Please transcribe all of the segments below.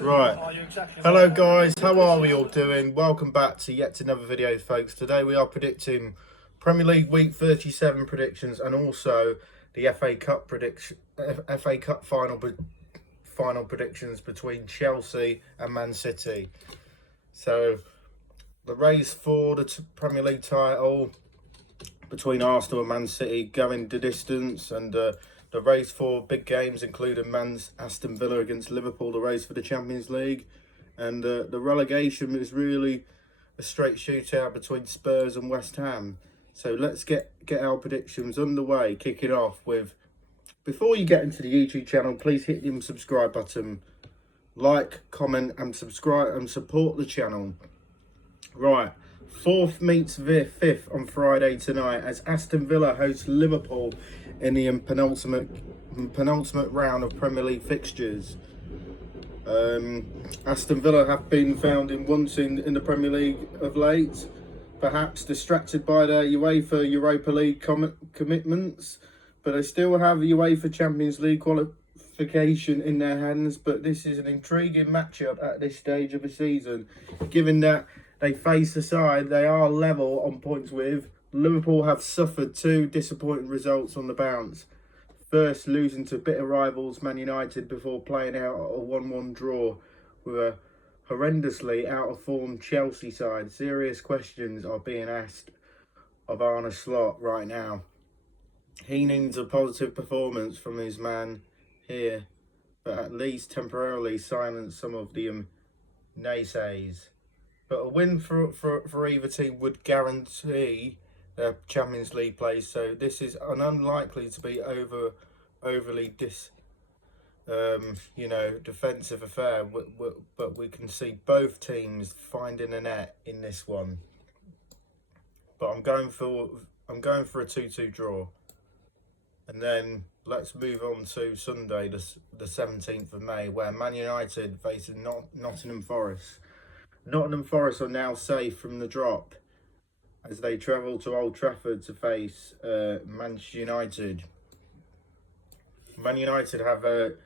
Right. Hello guys, how are we all doing? Welcome back to yet another video, folks. Today we are predicting Premier League Week 37 predictions and also the FA Cup final predictions between Chelsea and Man City. So the race for the Premier League title between Arsenal and Man City going the distance, and the race for big games including Aston Villa against Liverpool, the race for the Champions League, and the relegation is really a straight shootout between Spurs and West Ham. So let's get our predictions underway, kicking off with, before you get into the YouTube channel, please hit the subscribe button, like, comment and subscribe and support the channel. Right, fourth meets fifth on Friday tonight as Aston Villa hosts Liverpool in the penultimate round of Premier League fixtures. Aston Villa have been found in once in the Premier League of late, perhaps distracted by their UEFA Europa League commitments, but they still have the UEFA Champions League qualification in their hands. But this is an intriguing matchup at this stage of the season, given that they face a side they are level on points with. Liverpool have suffered two disappointing results on the bounce. First, losing to bitter rivals Man United before playing out a 1-1 draw with a horrendously out-of-form Chelsea side. Serious questions are being asked of Arne Slot right now. He needs a positive performance from his man here, but at least temporarily silence some of the naysays. But a win for either team would guarantee their Champions League place, so this is unlikely to be overly defensive affair. But we can see both teams finding a net in this one. But I'm going for a 2-2 draw. And then let's move on to Sunday, the 17th of May, where Man United faces Nottingham Forest. Nottingham Forest are now safe from the drop as they travel to Old Trafford to face Manchester United. Man United have a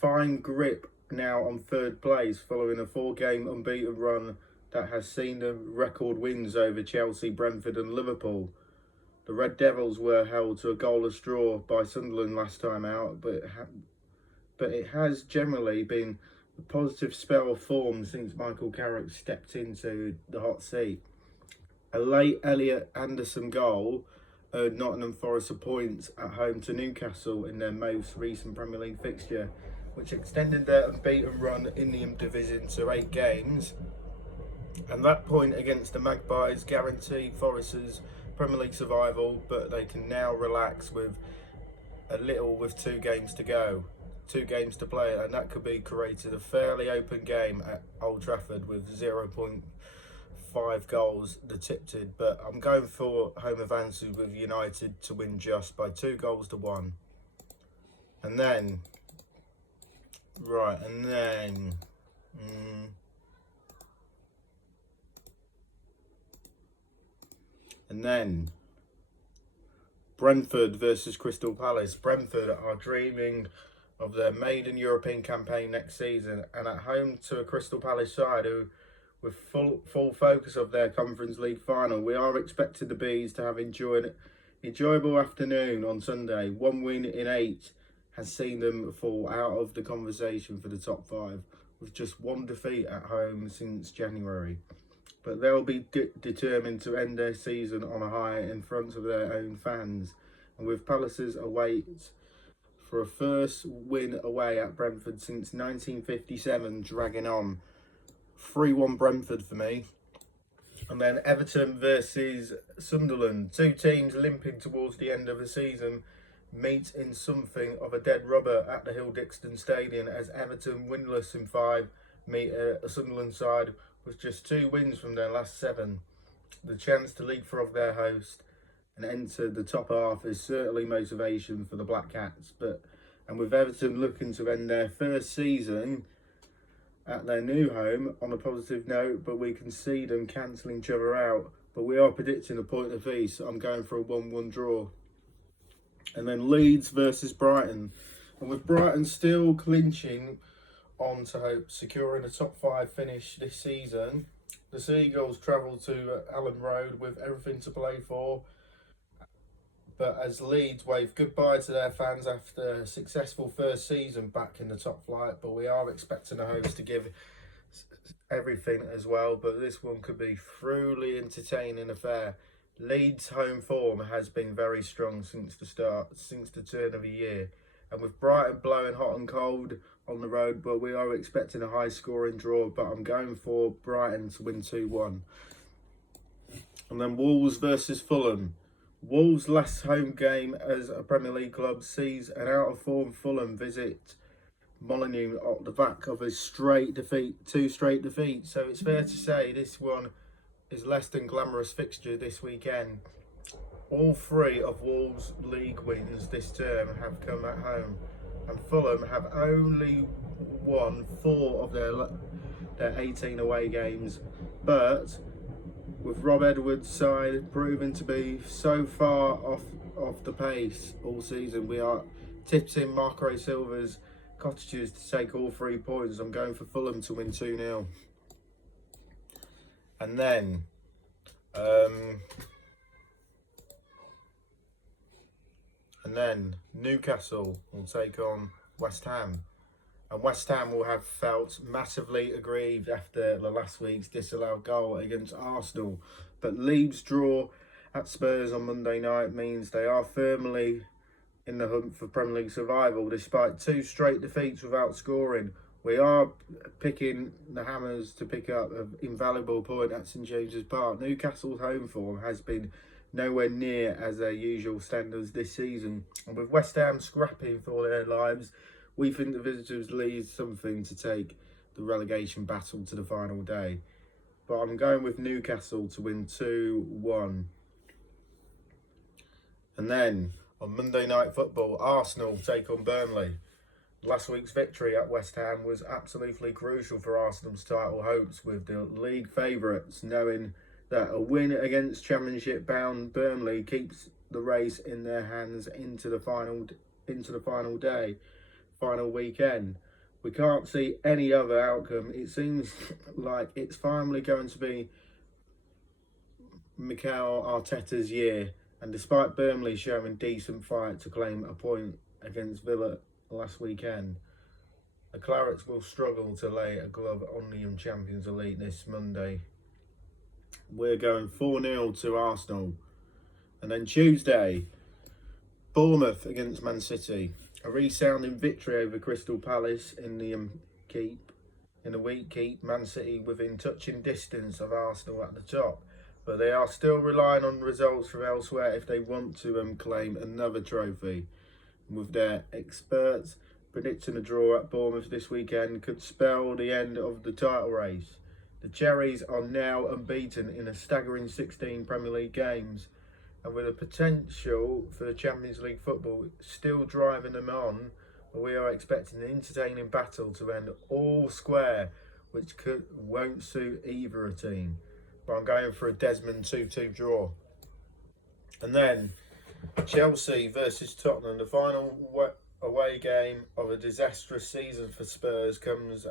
fine grip now on third place following a 4-game unbeaten run that has seen them record wins over Chelsea, Brentford and Liverpool. The Red Devils were held to a goalless draw by Sunderland last time out, but it has generally been a positive spell of form since Michael Carrick stepped into the hot seat. A late Elliot Anderson goal earned Nottingham Forest a point at home to Newcastle in their most recent Premier League fixture, which extended their unbeaten run in the division to 8 games. And that point against the Magpies guaranteed Forest's Premier League survival, but they can now relax with 2 games to go. 2 games to play, and that could be created a fairly open game at Old Trafford with 0.5 goals detected. But I'm going for home advantage with United to win just by 2-1. And then Brentford versus Crystal Palace. Brentford are dreaming of their maiden European campaign next season, and at home to a Crystal Palace side who, with full focus of their Conference League final, we are expecting the Bees to have enjoyable afternoon on Sunday. 1 win in 8 has seen them fall out of the conversation for the top 5, with just 1 defeat at home since January. But they'll be determined to end their season on a high in front of their own fans, and with Palace's await for a first win away at Brentford since 1957 dragging on. 3-1 Brentford for me. And then Everton versus Sunderland. 2 teams limping towards the end of the season meet in something of a dead rubber at the Hill Dixon Stadium as Everton, winless in 5, meet a Sunderland side with just 2 wins from their last 7. The chance to leapfrog their host and enter the top half is certainly motivation for the Black Cats. And with Everton looking to end their first season at their new home on a positive note, but we can see them cancelling each other out. But we are predicting a point apiece, so I'm going for a 1-1 draw. And then Leeds versus Brighton. And with Brighton still clinching on to hope securing a top 5 finish this season. The Seagulls travel to Allen Road with everything to play for, but as Leeds wave goodbye to their fans after a successful first season back in the top flight, but we are expecting the hosts to give everything as well, but this one could be truly entertaining affair. Leeds' home form has been very strong since the turn of the year, and with Brighton blowing hot and cold on the road, but we are expecting a high scoring draw, but I'm going for Brighton to win 2-1. And then Wolves versus Fulham. Wolves' last home game as a Premier League club sees an out of form Fulham visit Molineux at the back of a two straight defeats. So it's fair to say this one is less than glamorous fixture this weekend. All 3 of Wolves' league wins this term have come at home, and Fulham have only won 4 of their 18 away games. But with Rob Edwards' side proving to be so far off the pace all season, we are tipping Marco Silva's Cottagers to take all 3 points. I'm going for Fulham to win 2-0. And then Newcastle will take on West Ham. And West Ham will have felt massively aggrieved after the last week's disallowed goal against Arsenal. But Leeds' draw at Spurs on Monday night means they are firmly in the hunt for Premier League survival. Despite 2 straight defeats without scoring, we are picking the Hammers to pick up an invaluable point at St James's Park. Newcastle's home form has been nowhere near as their usual standards this season, and with West Ham scrapping for their lives, we think the visitors leave something to take the relegation battle to the final day. But I'm going with Newcastle to win 2-1. And then on Monday Night Football, Arsenal take on Burnley. Last week's victory at West Ham was absolutely crucial for Arsenal's title hopes, with the league favourites knowing that a win against Championship-bound Burnley keeps the race in their hands into the final weekend. We can't see any other outcome. It seems like it's finally going to be Mikel Arteta's year, and despite Burnley showing decent fight to claim a point against Villa last weekend, the Clarets will struggle to lay a glove on the young champions elite this Monday. We're going 4-0 to Arsenal. And then Tuesday, Bournemouth against Man City. A resounding victory over Crystal Palace in the week keep Man City within touching distance of Arsenal at the top, but they are still relying on results from elsewhere if they want to claim another trophy. With their experts predicting a draw at Bournemouth this weekend could spell the end of the title race. The Cherries are now unbeaten in a staggering 16 Premier League games, and with the potential for the Champions League football still driving them on, we are expecting an entertaining battle to end all square, which won't suit either team. But I'm going for a Desmond 2-2 draw. And then Chelsea versus Tottenham, the final away game of a disastrous season for Spurs, comes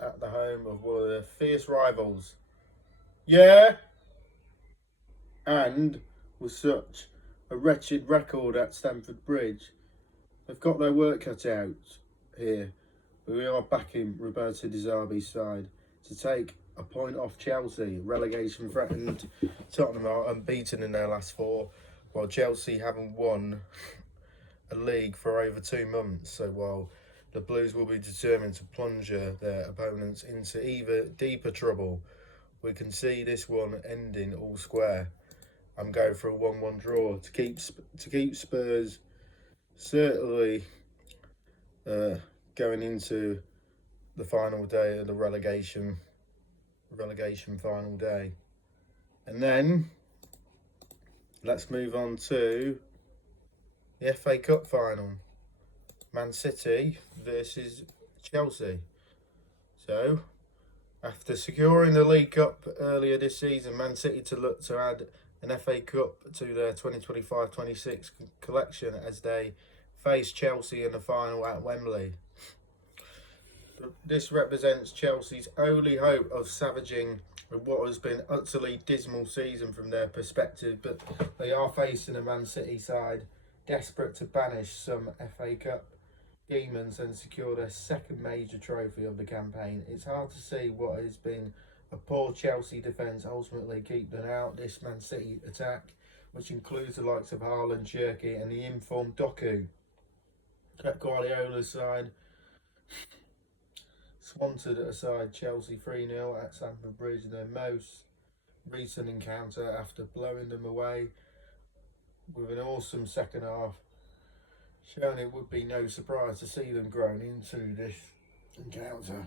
at the home of one of their fierce rivals. Yeah! And with such a wretched record at Stamford Bridge, they've got their work cut out here. But we are backing Roberto De Zerbi's side to take a point off Chelsea. Relegation threatened. Tottenham are unbeaten in their last 4, while Chelsea haven't won a league for over 2 months. So while the Blues will be determined to plunge their opponents into even deeper trouble, we can see this one ending all square. I'm going for a 1-1 draw to keep Spurs certainly going into the final day of the relegation final day. And then let's move on to the FA Cup final. Man City versus Chelsea. So, after securing the League Cup earlier this season, Man City to look to add an FA Cup to their 2025-26 collection as they face Chelsea in the final at Wembley. This represents Chelsea's only hope of savaging what has been utterly dismal season from their perspective, but they are facing a Man City side desperate to banish some FA Cup demons and secure their second major trophy of the campaign. It's hard to see what has been a poor Chelsea defence ultimately keep them out this Man City attack, which includes the likes of Haaland, Cherki and the informed Doku. Pep Guardiola's side swanted aside Chelsea 3-0 at Stamford Bridge in their most recent encounter after blowing them away with an awesome second half, showing it would be no surprise to see them grown into this encounter.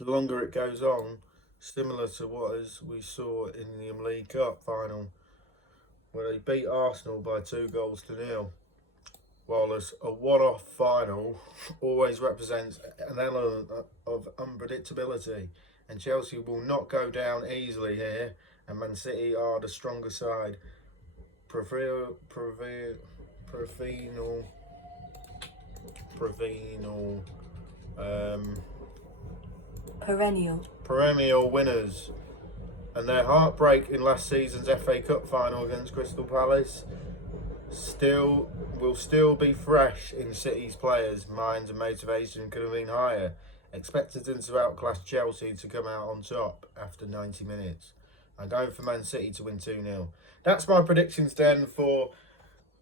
The longer it goes on, similar to what we saw in the League Cup final, where they beat Arsenal by 2-0. While a one-off final always represents an element of unpredictability, and Chelsea will not go down easily here, and Man City are the stronger side. Perennial winners, and their heartbreak in last season's FA Cup final against Crystal Palace will still be fresh in City's players' minds, and motivation could have been higher. Expected them to outclass Chelsea to come out on top after 90 minutes. I'm going for Man City to win 2-0. That's my predictions then for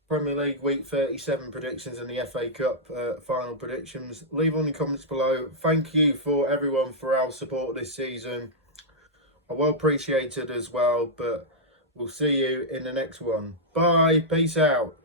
Premier League Week 37 predictions and the FA Cup final predictions. Leave on the comments below. Thank you for everyone for our support this season. I well appreciated as well, but we'll see you in the next one. Bye. Peace out.